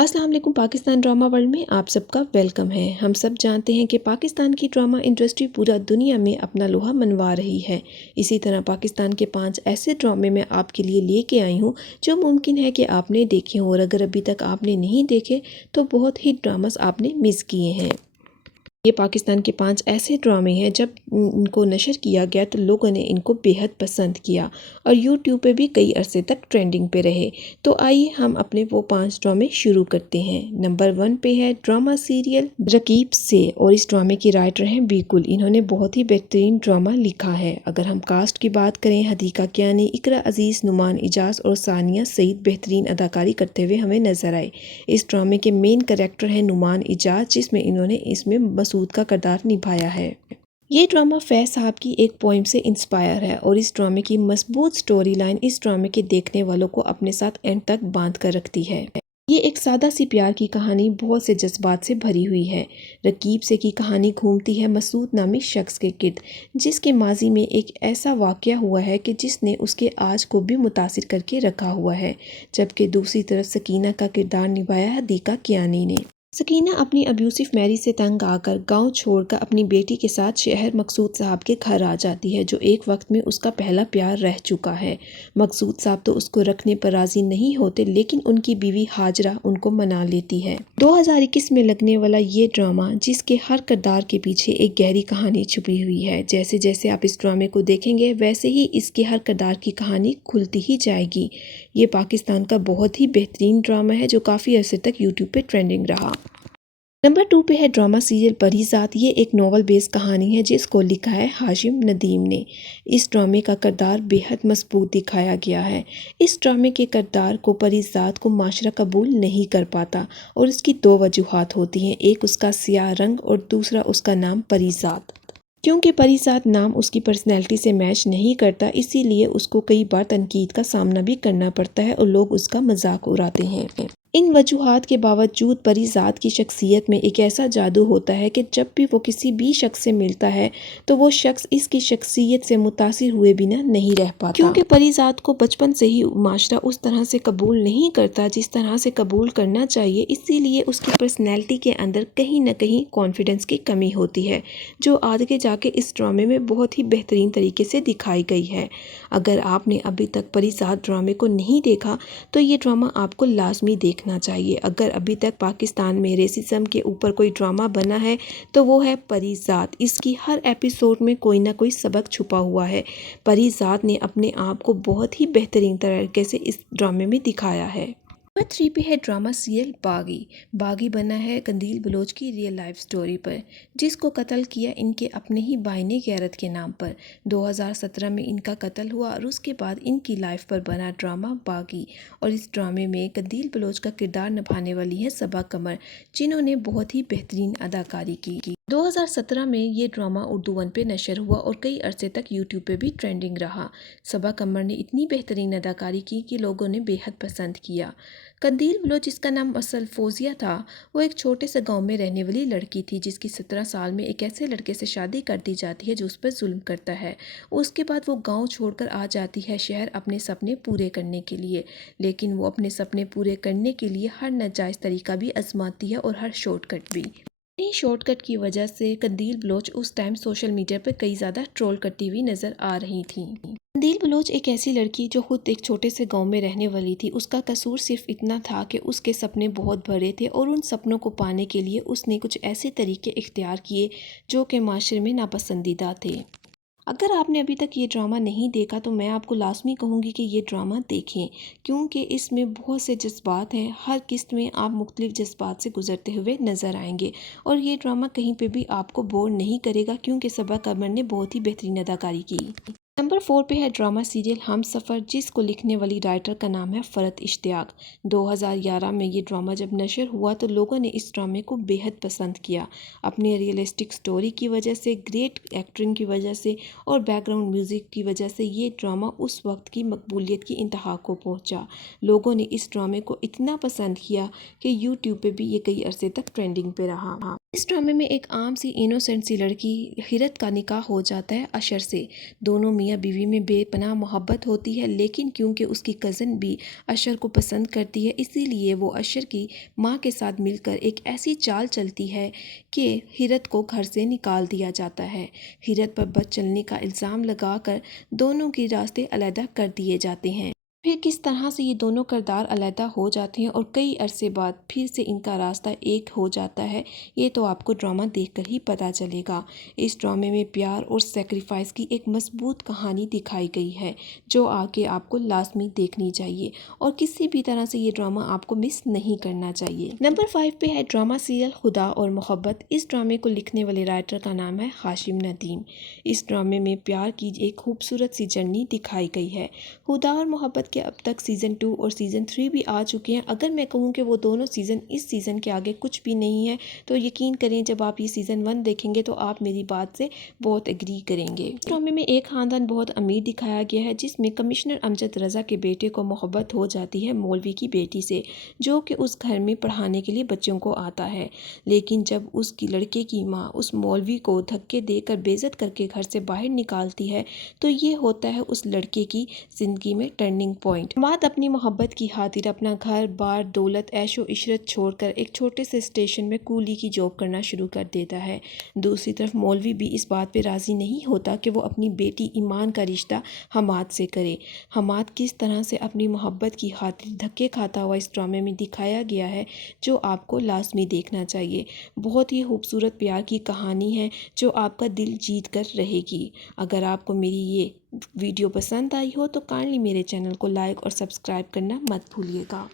अस्सलाम वालेकुम। Pakistan drama world में आप सबका वेलकम है। हम सब जानते हैं कि पाकिस्तान की ड्रामा इंडस्ट्री पूरा दुनिया में अपना लोहा मनवा रही है। इसी तरह पाकिस्तान के 5 ऐसे ड्रामे मैं आपके लिए लेके आई हूँ जो मुमकिन है कि आपने देखे हों, और अगर अभी तक आपने नहीं देखे तो बहुत ही ड्रामास आपने मिस किए हैं। ये पाकिस्तान के 5 ऐसे ड्रामे हैं जब इनको नशर किया गया तो लोगों ने इनको बेहद पसंद किया और यूट्यूब पे भी कई अरसे तक ट्रेंडिंग पे रहे। तो आइए हम अपने वो 5 ड्रामे शुरू करते हैं। नंबर 1 पे है ड्रामा सीरियल रकीब से, और इस ड्रामे की राइटर हैं बिल्कुल। इन्होंने बहुत ही बेहतरीन ड्रामा लिखा है। अगर हम कास्ट की बात करें, हदीका कियानी, इकरा अजीज़, नुमान इजाज़ और सानिया सईद बेहतरीन अदाकारी करते हुए हमें नजर आए। इस ड्रामे के मेन कैरेक्टर हैं नुमान इजाज़, जिसमें इन्होंने इसमें मसूद का किरदार निभाया है। ये ड्रामा फैज साहब की एक पोइम से इंस्पायर है और इस ड्रामे की मजबूत स्टोरी लाइन इस ड्रामे के देखने वालों को अपने साथ एंड तक बांध कर रखती है। ये एक सादा सी प्यार की कहानी बहुत से जज्बात से भरी हुई है। रकीब से की कहानी घूमती है मसूद नामी शख्स के गिर्द, जिसके माजी में एक ऐसा वाक़या हुआ है कि जिसने उसके आज को भी मुतासिर करके रखा हुआ है। जबकि दूसरी तरफ सकीना का किरदार निभाया है हदीका कियानी ने। सकीना अपनी अब्यूसिव मैरिज से तंग आकर गांव छोड़कर अपनी बेटी के साथ शहर मकसूद साहब के घर आ जाती है, जो एक वक्त में उसका पहला प्यार रह चुका है। मकसूद साहब तो उसको रखने पर राजी नहीं होते, लेकिन उनकी बीवी हाजरा उनको मना लेती है। 2021 में लगने वाला ये ड्रामा, जिसके हर किरदार के पीछे एक गहरी कहानी छुपी हुई है। जैसे जैसे आप इस ड्रामे को देखेंगे वैसे ही इसके हर किरदार की कहानी खुलती ही जाएगी। ये पाकिस्तान का बहुत ही बेहतरीन ड्रामा है जो काफ़ी अरसे तक यूट्यूब पे ट्रेंडिंग रहा। नंबर 2 पे है ड्रामा सीरियल परीज़ात। ये एक नॉवल बेस्ड कहानी है जिसको लिखा है हाशिम नदीम ने। इस ड्रामे का किरदार बेहद मजबूत दिखाया गया है। इस ड्रामे के किरदार को परीज़ात को माशरा कबूल नहीं कर पाता और इसकी 2 वजूहात होती हैं। एक उसका सियाह रंग और दूसरा उसका नाम परीज़ात। क्योंकि परीज़ात नाम उसकी पर्सनैलिटी से मैच नहीं करता, इसीलिए उसको कई बार तनकीद का सामना भी करना पड़ता है और लोग उसका मजाक उड़ाते हैं। इन वजूहात के बावजूद परीज़ात की शख्सियत में एक ऐसा जादू होता है कि जब भी वो किसी भी शख्स से मिलता है तो वो शख्स इसकी शख्सियत से मुतासिर हुए बिना नहीं रह पाता। क्योंकि परीज़ात को बचपन से ही माशरा उस तरह से कबूल नहीं करता जिस तरह से कबूल करना चाहिए, इसीलिए उसकी पर्सनैलिटी के अंदर कहीं ना कहीं कॉन्फिडेंस की कमी होती है, जो आगे जाके इस ड्रामे में बहुत ही बेहतरीन तरीके से दिखाई गई है। अगर आपने अभी तक परीज़ात ड्रामे को नहीं देखा तो ये ड्रामा आपको लाजमी देखना चाहिए। अगर अभी तक पाकिस्तान में रेसिज्म के ऊपर कोई ड्रामा बना है तो वो है परीज़ात। इसकी हर एपिसोड में कोई ना कोई सबक छुपा हुआ है। परीज़ात ने अपने आप को बहुत ही बेहतरीन तरीके से इस ड्रामे में दिखाया है। नंबर 3 पे है ड्रामा सीरियल बागी। बागी बना है कंदील बलोच की रियल लाइफ स्टोरी पर, जिसको कत्ल किया इनके अपने ही भाई ने गैरत के नाम पर। 2017 में इनका कत्ल हुआ और उसके बाद इनकी लाइफ पर बना ड्रामा बागी। और इस ड्रामे में कंदील बलोच का किरदार निभाने वाली है सबा कमर, जिन्होंने बहुत ही बेहतरीन अदाकारी की। 2017 में ये ड्रामा उर्दू 1 पे नशर हुआ और कई अरसे तक यूट्यूब पे भी ट्रेंडिंग रहा। सबा कमर ने इतनी बेहतरीन अदाकारी की कि लोगों ने बेहद पसंद किया। कंदील बलोच, जिसका नाम असल फौजिया था, वो एक छोटे से गांव में रहने वाली लड़की थी जिसकी 17 साल में एक ऐसे लड़के से शादी कर दी जाती है जो उस पर जुल्म करता है। उसके बाद वो गांव छोड़कर आ जाती है शहर अपने सपने पूरे करने के लिए, लेकिन वो अपने सपने पूरे करने के लिए हर नाजायज़ तरीका भी आजमाती है और हर शॉर्टकट भी। इन्हीं शॉर्टकट की वजह से कंदील बलोच उस टाइम सोशल मीडिया पर कई ज़्यादा ट्रोल करती हुई नज़र आ रही थी। कंदील बलोच एक ऐसी लड़की जो खुद एक छोटे से गांव में रहने वाली थी। उसका कसूर सिर्फ इतना था कि उसके सपने बहुत बड़े थे और उन सपनों को पाने के लिए उसने कुछ ऐसे तरीके इख्तियार किए जो कि माशरे में नापसंदीदा थे। अगर आपने अभी तक ये ड्रामा नहीं देखा तो मैं आपको लाजमी कहूँगी कि ये ड्रामा देखें, क्योंकि इसमें बहुत से जज्बात हैं। हर किस्त में आप मुख्तलिफ जज्बात से गुजरते हुए नज़र आएंगे और ये ड्रामा कहीं पे भी आपको बोर नहीं करेगा, क्योंकि सबा कमर ने बहुत ही बेहतरीन अदाकारी की। नंबर 4 पे है ड्रामा सीरियल हम सफ़र, जिसको लिखने वाली राइटर का नाम है फ़रत इश्तियाक। 2011 में ये ड्रामा जब नशर हुआ तो लोगों ने इस ड्रामे को बेहद पसंद किया। अपनी रियलिस्टिक स्टोरी की वजह से, ग्रेट एक्टिंग की वजह से और बैकग्राउंड म्यूज़िक की वजह से ये ड्रामा उस वक्त की मकबूलियत की इंतहा को पहुंचा। लोगों ने इस ड्रामे को इतना पसंद किया कि यूट्यूब पे भी ये कई अरसे तक ट्रेंडिंग पे रहा। इस ड्रामे में एक आम सी इनोसेंट सी लड़की हिरत का निकाह हो जाता है अशर से। दोनों मियाँ बीवी में बेपनाह मोहब्बत होती है, लेकिन क्योंकि उसकी कज़न भी अशर को पसंद करती है, इसीलिए वो अशर की माँ के साथ मिलकर एक ऐसी चाल चलती है कि हिरत को घर से निकाल दिया जाता है। हिरत पर बद चलने का इल्ज़ाम लगाकर दोनों के रास्ते अलहदा कर दिए जाते हैं। फिर किस तरह से ये दोनों किरदार अलहदा हो जाते हैं और कई अरसे बाद फिर से इनका रास्ता एक हो जाता है, ये तो आपको ड्रामा देखकर ही पता चलेगा। इस ड्रामे में प्यार और सेक्रीफाइस की एक मजबूत कहानी दिखाई गई है, जो आगे आपको लाजमी देखनी चाहिए और किसी भी तरह से ये ड्रामा आपको मिस नहीं करना चाहिए। नंबर 5 पे है ड्रामा सीरियल खुदा और मोहब्बत। इस ड्रामे को लिखने वाले राइटर का नाम है हाशिम नदीम। इस ड्रामे में प्यार की एक खूबसूरत सी जर्नी दिखाई गई है। खुदा और मोहब्बत के अब तक सीज़न 2 और सीज़न 3 भी आ चुके हैं। अगर मैं कहूँ कि वो दोनों सीज़न इस सीज़न के आगे कुछ भी नहीं है, तो यकीन करें जब आप ये सीज़न 1 देखेंगे तो आप मेरी बात से बहुत एग्री करेंगे। इस ड्रामे में एक ख़ानदान बहुत अमीर दिखाया गया है, जिसमें कमिश्नर अमजद रज़ा के बेटे को मोहब्बत हो जाती है मौलवी की बेटी से, जो कि उस घर में पढ़ाने के लिए बच्चों को आता है। लेकिन जब उसकी लड़के की माँ उस मौलवी को धक्के देकर बेइज्जत करके घर से बाहर निकालती है, तो ये होता है उस लड़के की ज़िंदगी में टर्निंग पॉइंट। हमाद अपनी मोहब्बत की खातिर अपना घर बार दौलत ऐशो इशरत छोड़कर एक छोटे से स्टेशन में कूली की जॉब करना शुरू कर देता है। दूसरी तरफ मौलवी भी इस बात पे राज़ी नहीं होता कि वो अपनी बेटी ईमान का रिश्ता हमाद से करे। हमाद किस तरह से अपनी मोहब्बत की खातिर धक्के खाता हुआ इस ड्रामे में दिखाया गया है, जो आपको लाजमी देखना चाहिए। बहुत ही खूबसूरत प्यार की कहानी है, जो आपका दिल जीत कर रहेगी। अगर आपको मेरी ये वीडियो पसंद आई हो तो काइंडली मेरे चैनल को लाइक और सब्सक्राइब करना मत भूलिएगा।